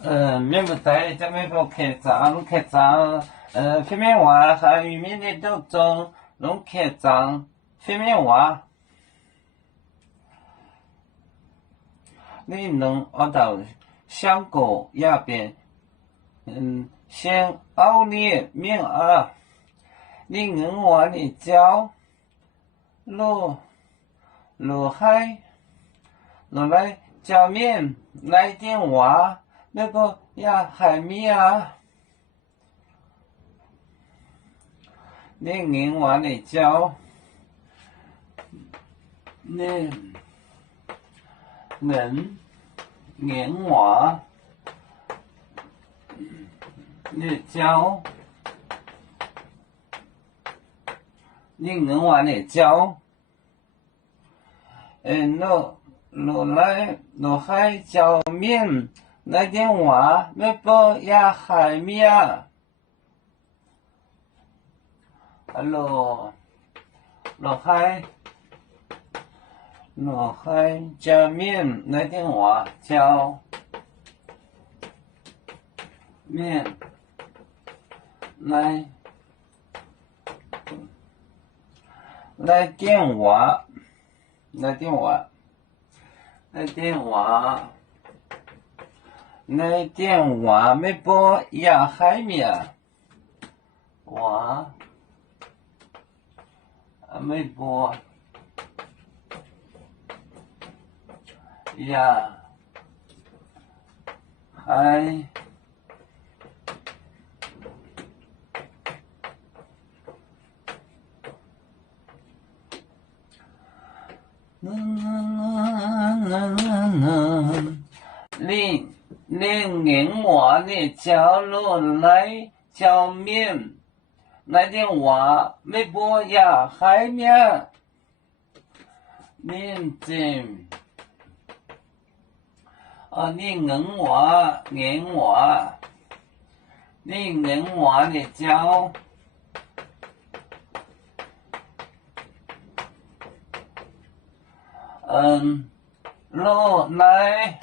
免不在这边不客栈，飞面话还有面的都中，弄客栈，飞面话，你能学到香港那边，先奥利面啊，你能话你教，落海，落来教面来电话。那个呀，海米啊，你英话你教，你能英话你教，你英话你教，落海教面。来电话，要不呀海米啊？落海叫面来电话叫面来电话。来电话，要不呀海米啊？话要不呀海你英话你教落来教面来电话，要不呀海米啊？你真你英话你英话你教。落来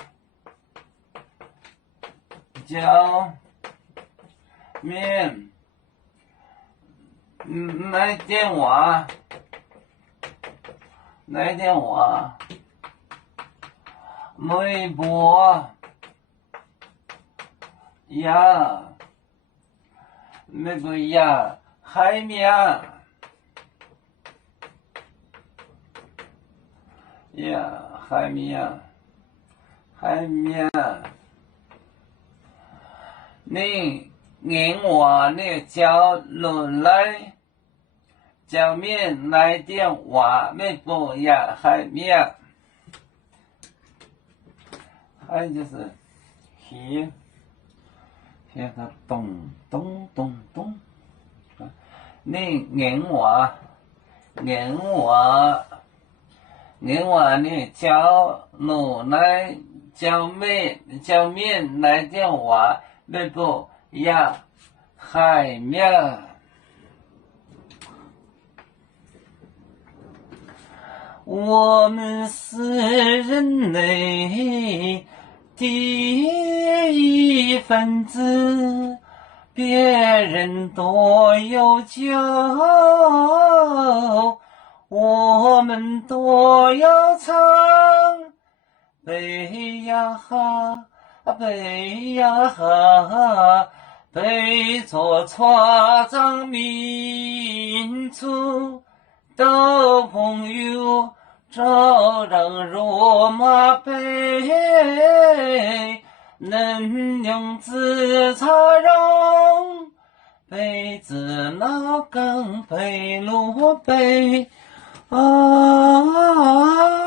教面来电话微博呀那个呀海米啊呀海米啊你英话你教落来教面来电话要不呀海米啊？海就是鱼，它咚咚咚咚。你英话你教落来教面来电话要不呀海米啊？我们是人类第一分子，别人多有酒，我们多要唱。背呀哈，背呀哈，背着船长民族的朋友，照让罗马杯，能用自茶容，杯子老更杯落杯啊。